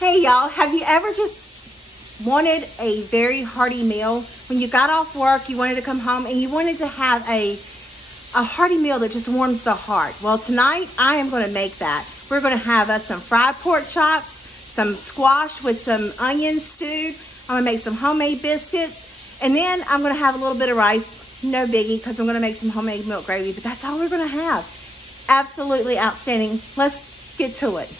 Hey y'all, have you ever just wanted a very hearty meal? When you got off work, you wanted to come home and you wanted to have a hearty meal that just warms the heart. Well, tonight I am going to make that. We're going to have us some fried pork chops, some squash with some onions stewed. I'm going to make some homemade biscuits, and then I'm going to have a little bit of rice. No biggie, because I'm going to make some homemade milk gravy, but that's all we're going to have. Absolutely outstanding. Let's get to it.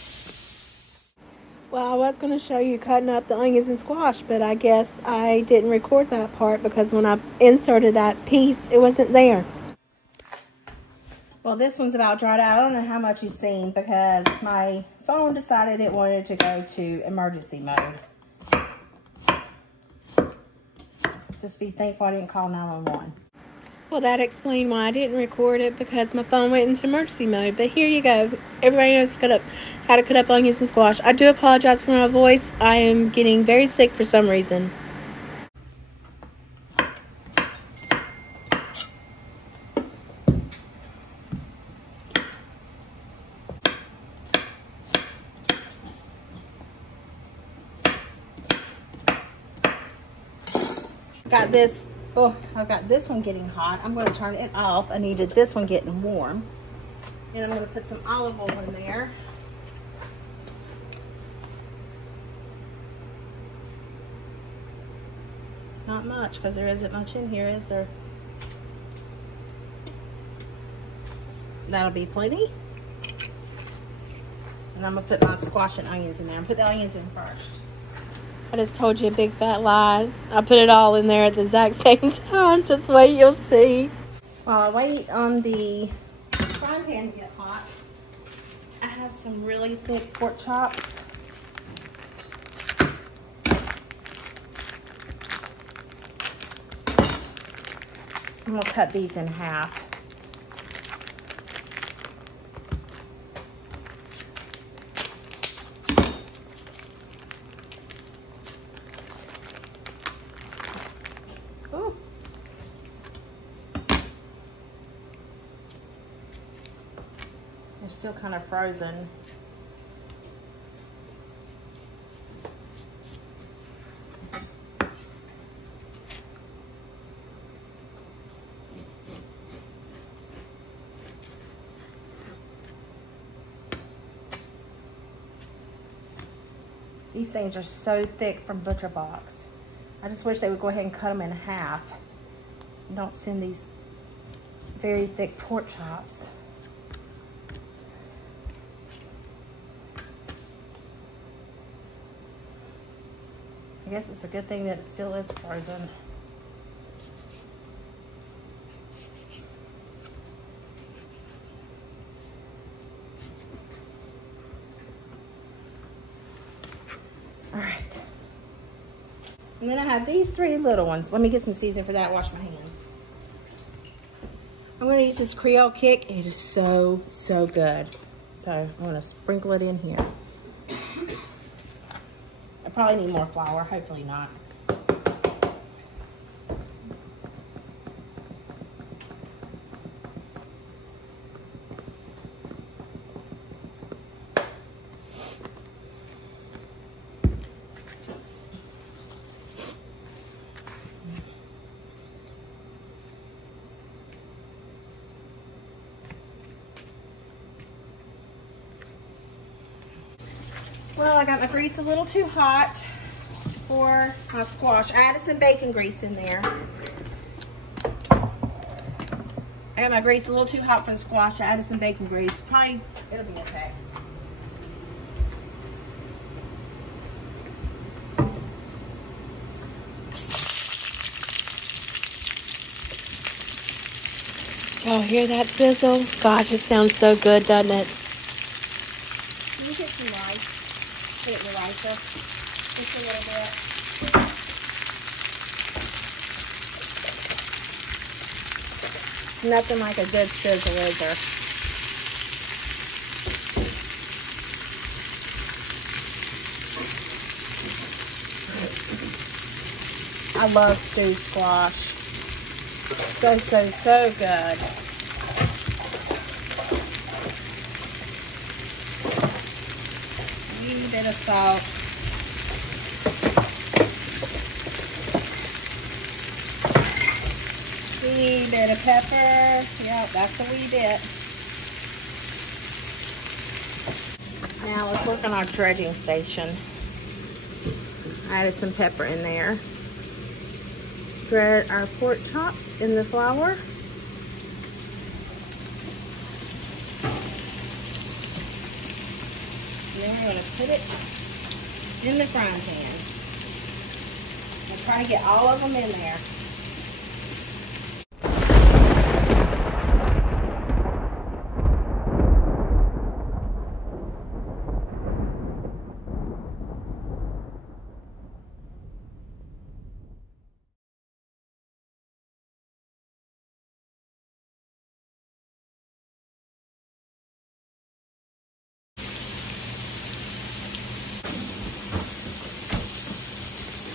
Well, I was going to show you cutting up the onions and squash, but I guess I didn't record that part because when I inserted that piece, it wasn't there. Well, this one's about dried out. I don't know how much you've seen because my phone decided it wanted to go to emergency mode. Just be thankful I didn't call 911. Well, that explained why I didn't record it, because my phone went into emergency mode. But here you go. Everybody knows how to cut up onions and squash. I do apologize for my voice. I am getting very sick for some reason. Got this. Oh, I've got this one getting hot. I'm going to turn it off. I needed this one getting warm. And I'm going to put some olive oil in there. Not much, because there isn't much in here, is there? That'll be plenty. And I'm going to put my squash and onions in there. I'm going to put the onions in first. I just told you a big fat lie. I put it all in there at the exact same time. Just wait, you'll see. While I wait on the frying pan to get hot, I have some really thick pork chops. I'm going to cut these in half. Ooh. They're still kind of frozen. These things are so thick from Butcher Box. I just wish they would go ahead and cut them in half. Don't send these very thick pork chops. I guess it's a good thing that it still is frozen. All right. And then I have these three little ones. Let me get some seasoning for that. Wash my hands. I'm going to use this Creole Kick. It is so, so good. So I'm going to sprinkle it in here. I probably need more flour. Hopefully not. Well, I got my grease a little too hot for my squash. I added some bacon grease in there. I got my grease a little too hot for the squash. I added some bacon grease. Probably, it'll be okay. Y'all hear that sizzle? Gosh, it sounds so good, doesn't it? Can you get some rice? Put it in the rice just a little bit. It's nothing like a good sizzle, is there? I love stewed squash. So, so, so good. Wee bit of salt. wee bit of pepper. Yep, that's a wee bit. Now let's work on our dredging station. I added some pepper in there. Dredge our pork chops in the flour. Then we're going to put it in the frying pan. And try to get all of them in there.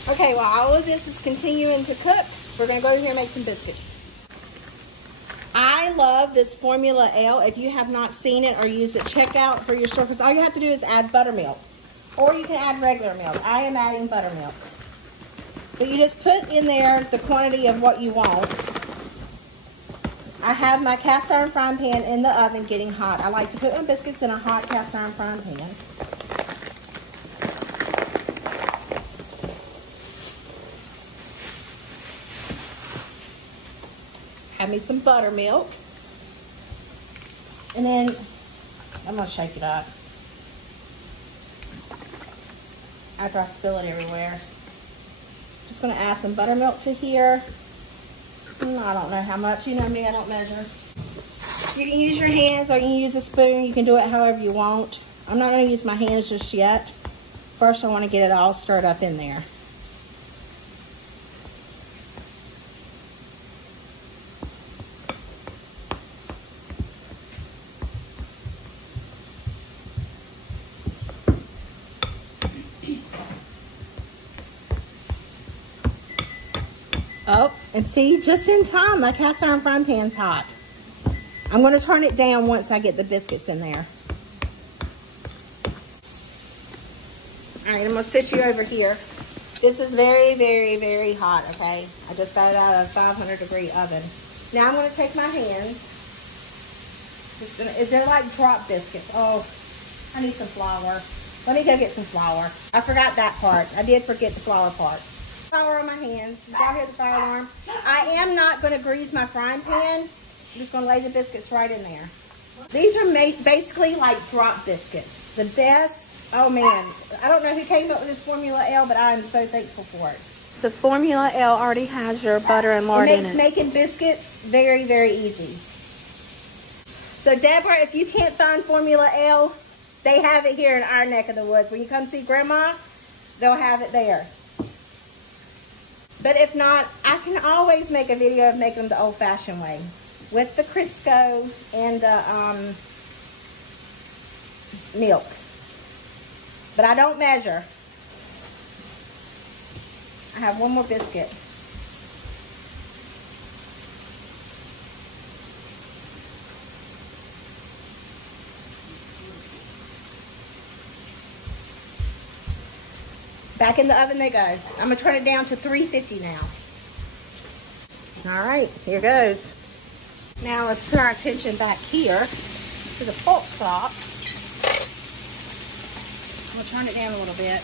Okay, while all of this is continuing to cook, we're going to go over here and make some biscuits. I love this Formula L. If you have not seen it or used it, check out for your store, because all you have to do is add buttermilk. Or you can add regular milk. I am adding buttermilk. But you just put in there the quantity of what you want. I have my cast iron frying pan in the oven getting hot. I like to put my biscuits in a hot cast iron frying pan. Have me some buttermilk. And then I'm going to shake it up after I spill it everywhere. Just going to add some buttermilk to here. I don't know how much. You know me, I don't measure. You can use your hands or you can use a spoon. You can do it however you want. I'm not going to use my hands just yet. First, I want to get it all stirred up in there. Oh, and see, just in time, my cast iron frying pan's hot. I'm going to turn it down once I get the biscuits in there. All right, I'm going to sit you over here. This is very, very, very hot, okay? I just got it out of a 500-degree oven. Now I'm going to take my hands. They're like drop biscuits. Oh, I need some flour. Let me go get some flour. I forgot that part. I did forget the flour part. Flour on my hands. You all hear the fire alarm? I am not going to grease my frying pan. I'm just going to lay the biscuits right in there. These are made basically like drop biscuits. The best. Oh man, I don't know who came up with this Formula L, but I am so thankful for it. The Formula L already has your butter and lard in it. It makes making biscuits very, very easy. So Deborah, if you can't find Formula L, they have it here in our neck of the woods. When you come see Grandma, they'll have it there. But if not, I can always make a video of making them the old-fashioned way with the Crisco and the milk. But I don't measure. I have one more biscuit. Back in the oven they go. I'm going to turn it down to 350 now. All right, here goes. Now let's put our attention back here to the pork chops. I'm going to turn it down a little bit.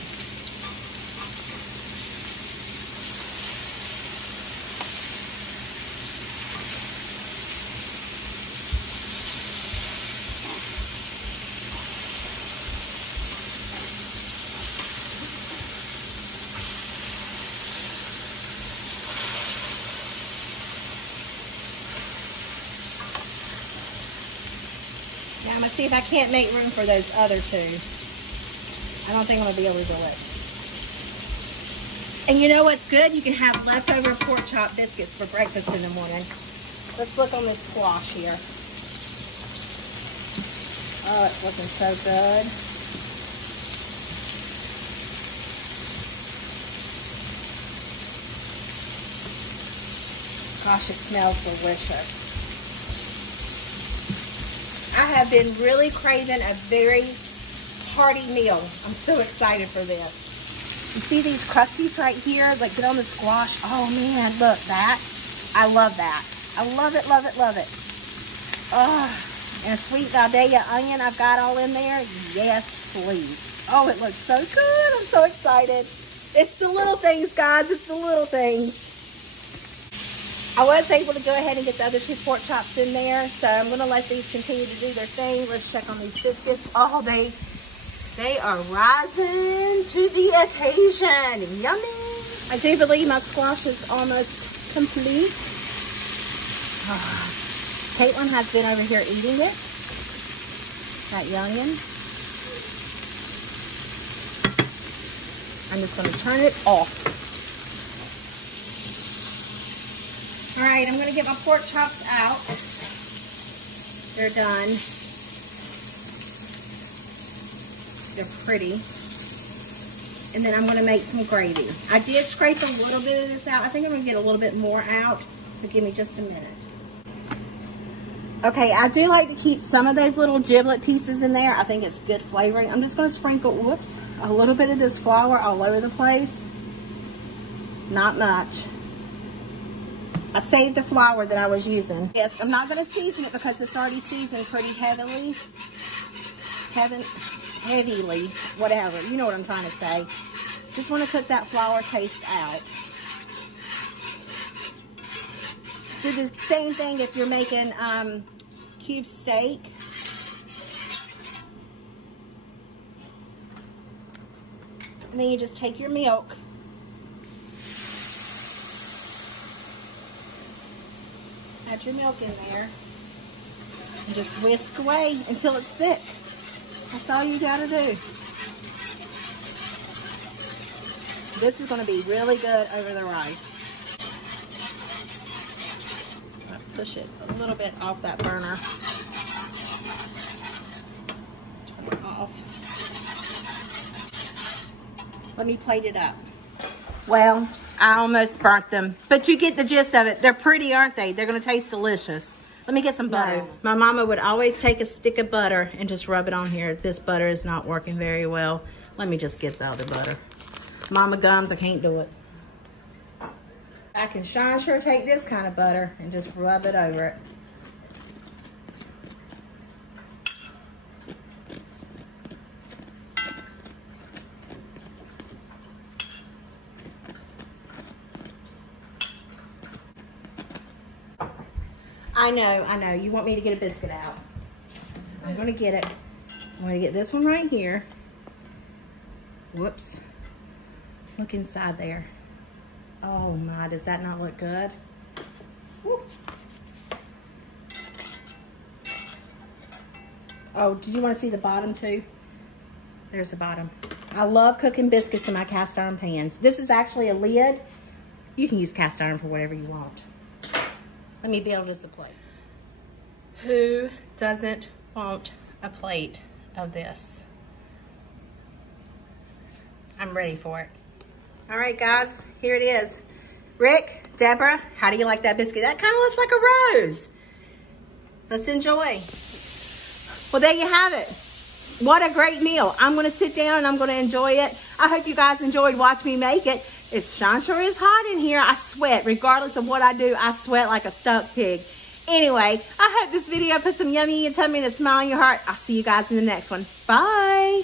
Now I'm going to see if I can't make room for those other two. I don't think I'm going to be able to do it. And you know what's good? You can have leftover pork chop biscuits for breakfast in the morning. Let's look on this squash here. Oh, it's looking so good. Gosh, it smells delicious. I have been really craving a very hearty meal. I'm so excited for this. You see these crusties right here that get on the squash? Oh man, look, that. I love that. I love it, love it, love it. Oh, and a sweet Vidalia onion I've got all in there. Yes, please. Oh, it looks so good. I'm so excited. It's the little things, guys. It's the little things. I was able to go ahead and get the other 2 pork chops in there, so I'm going to let these continue to do their thing. Let's check on these biscuits. Oh, they are rising to the occasion. Yummy. I do believe my squash is almost complete. Oh, Caitlin has been over here eating it. That youngin. I'm just going to turn it off. All right, I'm going to get my pork chops out. They're done. They're pretty. And then I'm going to make some gravy. I did scrape a little bit of this out. I think I'm going to get a little bit more out. So give me just a minute. Okay, I do like to keep some of those little giblet pieces in there. I think it's good flavoring. I'm just going to sprinkle, whoops, a little bit of this flour all over the place. Not much. I saved the flour that I was using. Yes, I'm not going to season it because it's already seasoned pretty heavily. Heavily, whatever. You know what I'm trying to say. Just want to cook that flour taste out. Do the same thing if you're making cube steak. And then you just take your milk. Add your milk in there. And just whisk away until it's thick. That's all you gotta do. This is gonna be really good over the rice. Push it a little bit off that burner. Turn it off. Let me plate it up. Well, I almost burnt them, but you get the gist of it. They're pretty, aren't they? They're gonna taste delicious. Let me get some butter. No. My mama would always take a stick of butter and just rub it on here. This butter is not working very well. Let me just get the other butter. Mama gums, I can't do it. I can sure take this kind of butter and just rub it over it. I know. You want me to get a biscuit out. I'm gonna get it. I'm gonna get this one right here. Whoops. Look inside there. Oh my, does that not look good? Woo. Oh, did you want to see the bottom too? There's the bottom. I love cooking biscuits in my cast iron pans. This is actually a lid. You can use cast iron for whatever you want. Let me build us a plate. Who doesn't want a plate of this? I'm ready for it. All right, guys, here it is. Rick, Deborah, how do you like that biscuit? That kind of looks like a rose. Let's enjoy. Well, there you have it. What a great meal. I'm going to sit down and I'm going to enjoy it. I hope you guys enjoyed watching me make it. It sure is hot in here. I sweat. Regardless of what I do, I sweat like a stuck pig. Anyway, I hope this video put some yummy in your tummy and a smile in your heart. I'll see you guys in the next one. Bye.